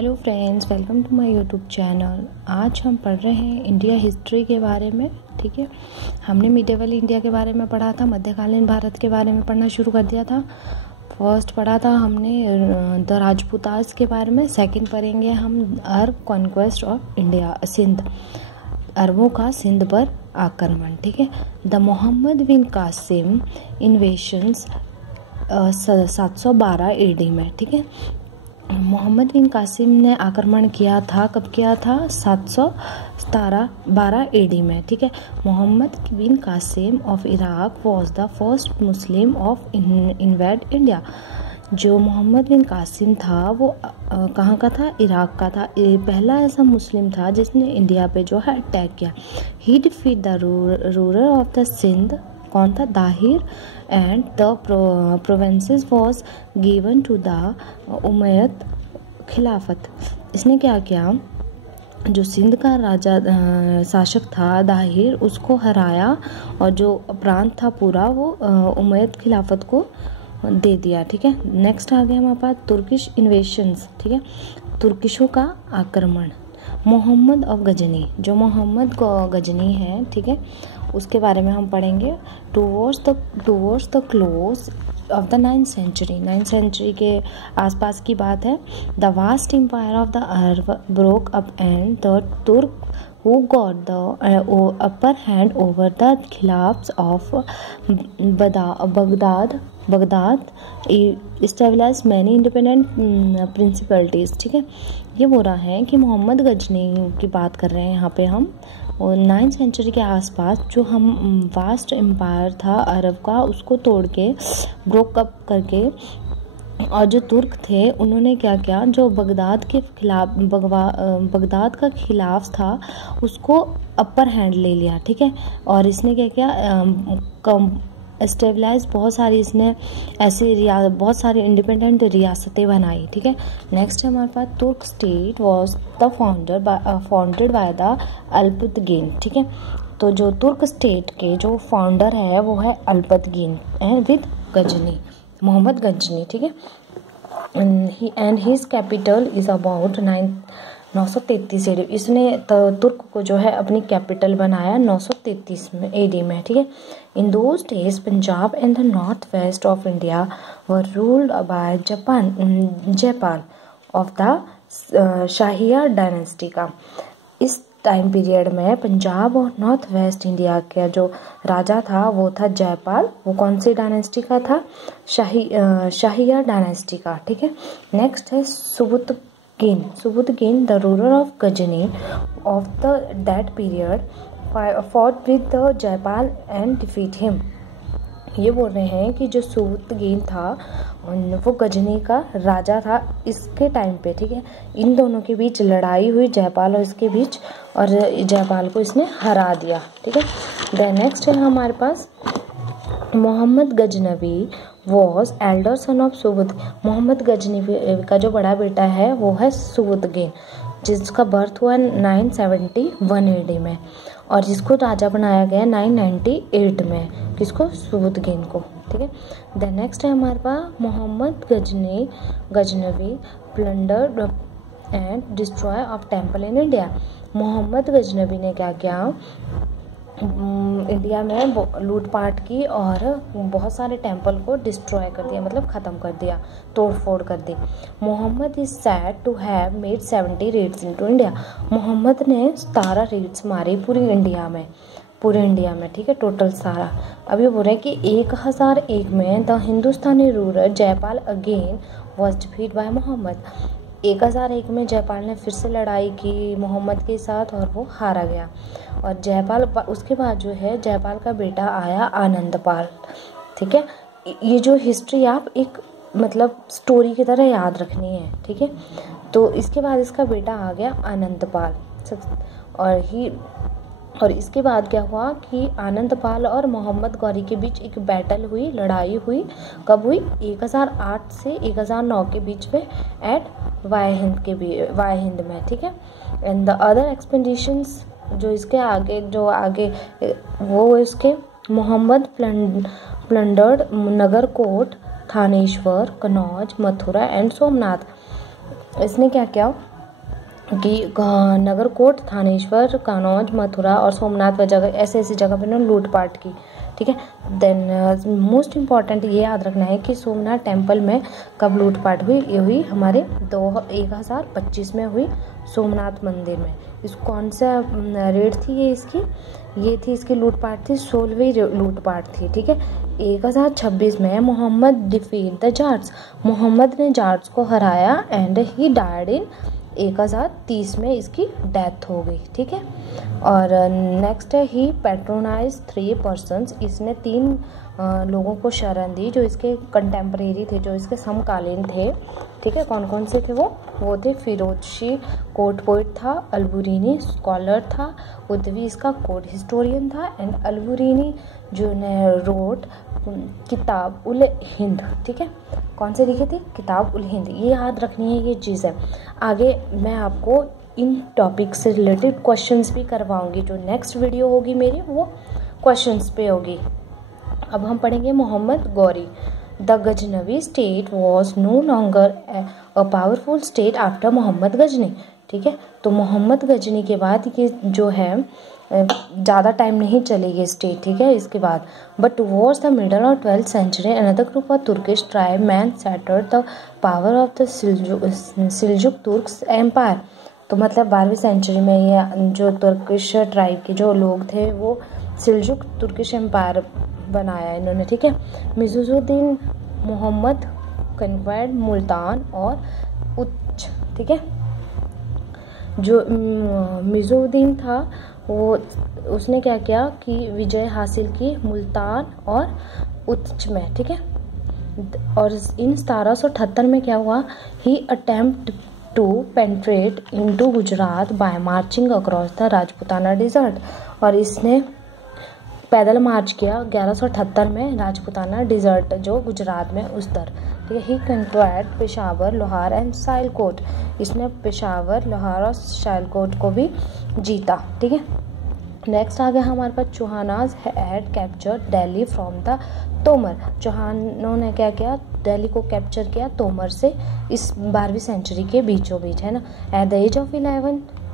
Hello friends, welcome to my YouTube channel. आज हम पढ़ रहे हैं इंडिया हिस्ट्री के बारे में। ठीक है, हमने मिडिवल इंडिया के बारे में पढ़ा था, मध्यकालीन भारत के बारे में पढ़ना शुरू कर दिया था। फर्स्ट पढ़ा था हमने द राजपूतास के बारे में। सेकंड पढ़ेंगे हम Arab conquest of India, Sindh, अरबों का सिंध पर आक्रमण। ठीक है, the Mohammad bin Qasim invasions 712 AD में। ठीक है, मोहम्मद बिन कासिम ने आक्रमण किया था। कब किया था? 712 AD में। ठीक है, Mohammad bin Qasim of Iraq was the first Muslim of invade India. जो मोहम्मद बिन कासिम था वो कहाँ का था? इराक का था। पहला ऐसा मुस्लिम था जिसने इंडिया पे जो है अटैक किया। He defeat the ruler of the Sindh. कौन था? Dahir. And the provinces was given to the Umayyad खिलाफत। इसने क्या किया? जो सिंध का राजा शासक था दाहिर, उसको हराया और जो प्रांत था पूरा वो उमय्यद खिलाफत को दे दिया। ठीक है, नेक्स्ट आ गया हमारे पास तुर्किश इन्वेशंस। ठीक है, तुर्किशों का आक्रमण। मोहम्मद ऑफ गजनी, जो मोहम्मद गजनी है, ठीक है, उसके बारे में हम पढ़ेंगे। Towards the close of the 9th century, 9th century के आसपास की बात है। The vast empire of the Arab broke up and the Turk who got the upper hand over the caliphs of Baghdad established many independent principalities। ठीक है, ये बोल रहा है कि मोहम्मद गजनी की बात कर रहे हैं यहाँ पे हम। और 9th century के आसपास जो हम वास्ट एम्पायर था अरब का, उसको तोड़ के ब्रोक अप करके, और जो तुर्क थे उन्होंने क्या किया? जो बगदाद के खिलाफ बगदाद का खिलाफ था उसको अपर हैंड ले लिया। ठीक है, और इसने क्या किया? एस्टेब्लाइज बहुत सारी इसने ऐसी बहुत सारी इंडिपेंडेंट रियासतें बनाई। ठीक है, नेक्स्ट है हमारे पास तुर्क state was the founded by the Alptigin. ठीक है, तो जो तुर्क स्टेट के जो फाउंडर है वो है अल्पतगीन एंड विद गजनी, मोहम्मद गजनी। ठीक है, and his capital is about 933 AD। इसने तुर्क को जो है अपनी कैपिटल बनाया 933 में AD में। ठीक है, in those days Punjab and the north west of India were ruled by Jaipal of the Shahiya dynasty का। इस टाइम पीरियड में पंजाब और नॉर्थ वेस्ट इंडिया का जो राजा था वो था जयपाल। वो कौन सी डायनेस्टी का था? शाहिया डायनेस्टी का। ठीक है, नेक्स्ट है Sabuktigin the ruler of Ghazni of the that period fought with the Jaipal and defeat him. ये बोल रहे हैं कि जो सुबुतगीन था वो गजनी का राजा था इसके टाइम पे। ठीक है, इन दोनों के बीच लड़ाई हुई, जयपाल और इसके बीच, और जयपाल को इसने हरा दिया। ठीक है, देन नेक्स्ट है हमारे पास Mohammad Ghaznavi was elder son of Sabuktigin. Mohammad Ghaznavi का जो बड़ा बेटा है वो है सुबुतगीन, जिसका बर्थ हुआ 971 AD में, और जिसको राजा बनाया गया 998 में। किसको? सुबुतगीन को। ठीक है, देन नेक्स्ट है हमारे पास Mohammad Ghaznavi plundered and destroy of temple in India. Mohammad Ghaznavi ने क्या किया? इंडिया में लूटपाट की और बहुत सारे टेम्पल को डिस्ट्रॉय कर दिया, मतलब ख़त्म कर दिया, तोड़ फोड़ कर दी। Mohammad is said to have made 70 raids into India. Mohammad ने 17 रेड्स मारी पूरे इंडिया में। ठीक है, टोटल सारा। अभी बोल रहे हैं कि 1001 में the Hindustani ruler Jaipal again was defeat by Mohammad. 1001 में जयपाल ने फिर से लड़ाई की मोहम्मद के साथ और वो हारा गया। और जयपाल उसके बाद जो है जयपाल का बेटा आया आनंदपाल। ठीक है, ये जो हिस्ट्री आप एक मतलब स्टोरी की तरह याद रखनी है। ठीक है, तो इसके बाद इसका बेटा आ गया आनंदपाल, और इसके बाद क्या हुआ कि आनंदपाल और मोहम्मद गौरी के बीच एक बैटल हुई, लड़ाई हुई। कब हुई? 1008 से 1009 के बीच में एट वाय हिंद में। ठीक है, एंड द अदर एक्सपेडिशंस जो इसके आगे वो इसके मोहम्मद प्लंडर्ड नगरकोट, थानेश्वर, कन्नौज, मथुरा एंड सोमनाथ। इसने क्या किया? कि नगरकोट, थानेश्वर, कन्नौज, मथुरा और सोमनाथ वगैरह ऐसी जगह पर इन्होंने लूटपाट की। ठीक है। देन मोस्ट इम्पॉर्टेंट ये याद रखना है कि सोमनाथ टेम्पल में कब लूटपाट हुई, ये हुई हमारे 1025 में हुई सोमनाथ मंदिर में। इस कौन सा रेड थी ये थी इसकी लूटपाट थी, 16वीं लूटपाट थी। ठीक है। 1026 में मोहम्मद डिफीट द जाट्स, मोहम्मद ने जाट्स को हराया एंड ही डायड इन 1030 में इसकी डेथ हो गई। ठीक है। और नेक्स्ट है ही पैट्रोनाइज 3 पर्सन्स, इसने 3 लोगों को शरण दी जो इसके कंटेम्प्रेरी थे, जो इसके समकालीन थे। ठीक है। कौन कौन से थे वो थे फिरोजशी कोर्ट पोइट था, अलबुरीनी स्कॉलर था, उदवी इसका कोर्ट हिस्टोरियन था एंड अलबुरीनी जो ने रोट किताब उल हिंद। ठीक है। कौन से लिखे थे? किताब उल हिंद। ये याद रखनी है ये चीज़ है। आगे मैं आपको इन टॉपिक से रिलेटेड क्वेश्चंस भी करवाऊंगी। जो नेक्स्ट वीडियो होगी मेरी वो क्वेश्चंस पे होगी। अब हम पढ़ेंगे Mohammad Ghori. The Ghaznavi state was no longer a powerful state after Mohammad Ghazni. ठीक है। तो मोहम्मद गजनी के बाद ये जो है ज़्यादा टाइम नहीं चलेगी स्टेट। ठीक है। इसके बाद but was the middle of 12th century another group of Turkish tribe man shattered the power of the Seljuk Turks empire. तो मतलब 12वीं सेंचुरी में ये जो तुर्किश ट्राइब के जो लोग थे वो सिलजुक तुर्किश एम्पायर बनाया इन्होंने। ठीक है। मिजुजुद्दीन मोहम्मद कन्क्वायर्ड मुल्तान और उच्च। ठीक है। जो मिजुद्दीन था वो उसने क्या किया कि विजय हासिल की मुल्तान और उच्च में। ठीक है। और इन 1778 में क्या हुआ, he attempt to penetrate into Gujarat by marching across the Rajputana desert. और इसने पैदल मार्च किया 1178 में राजपुताना डिजर्ट जो गुजरात में उस तर। ठीक है। ही कंक्वायर्ड पेशावर, लोहार एंड साइलकोट। इसने पेशावर, लोहार और साइलकोट को भी जीता। ठीक है। नेक्स्ट आ गया हमारे पास Chauhanas had captured Delhi from the Tomar. चौहानों ने क्या किया, दिल्ली को कैप्चर किया तोमर से इस 12वीं सेंचुरी के बीचों बीच, है ना। एट द एज ऑफ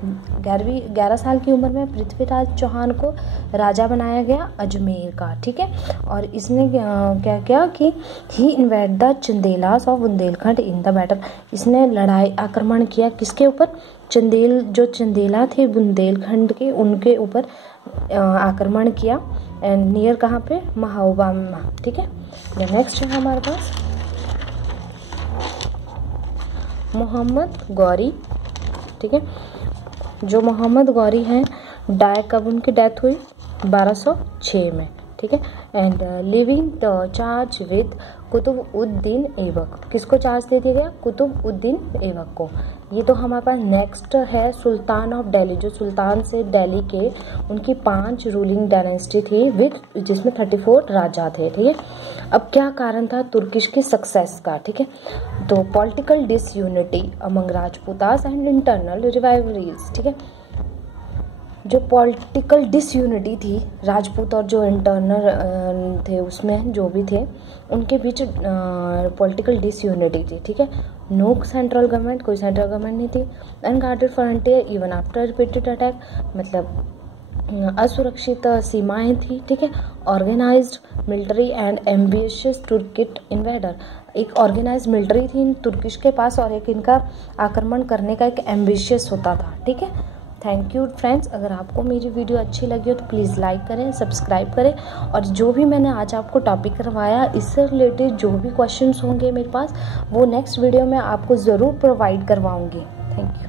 11 साल की उम्र में पृथ्वीराज चौहान को राजा बनाया गया अजमेर का। ठीक है। और इसने क्या किया कि he invade the Chandelas of Bundelkhand in the battle. इसने लड़ाई आक्रमण किया किसके ऊपर, जो चंदेला थे बुंदेलखंड के, उनके ऊपर आक्रमण किया एंड नियर कहाँ पे, महोबा में। ठीक है। नेक्स्ट है हमारे पास मोहम्मद गौरी। ठीक है। जो मोहम्मद गौरी हैं कब उनकी डेथ हुई, 1206 में। ठीक है। And living the charge with Qutub Uddin Aibak. किसको चार्ज दे दिया गया, कुतुब उद्दीन ऐबक को। ये तो हमारे पास नेक्स्ट है सुल्तान ऑफ दिल्ली, जो सुल्तान से दिल्ली के उनकी 5 रूलिंग डायनेस्टी थी विद जिसमें 34 राजा थे। ठीक है। अब क्या कारण था तुर्किश की सक्सेस का। ठीक है। तो political disunity among Rajputas and internal rivalries. ठीक है। जो पॉलिटिकल डिसयूनिटी थी राजपूत और जो इंटरनल थे उसमें जो भी थे उनके बीच पॉलिटिकल डिसयूनिटी थी। ठीक है। नो सेंट्रल गवर्नमेंट, कोई सेंट्रल गवर्नमेंट नहीं थी। Unguarded frontier even after repeated attack, मतलब असुरक्षित सीमाएं थी। ठीक है। Organised military and ambitious Turkish invader. एक ऑर्गेनाइज्ड मिलिट्री थी इन तुर्किश के पास और एक इनका आक्रमण करने का एक एम्बिशियस होता था। ठीक है। Thank you friends. अगर आपको मेरी वीडियो अच्छी लगी हो तो प्लीज़ लाइक करें, सब्सक्राइब करें और जो भी मैंने आज आपको टॉपिक करवाया इससे रिलेटेड जो भी क्वेश्चंस होंगे मेरे पास वो नेक्स्ट वीडियो में आपको ज़रूर प्रोवाइड करवाऊंगी। Thank you.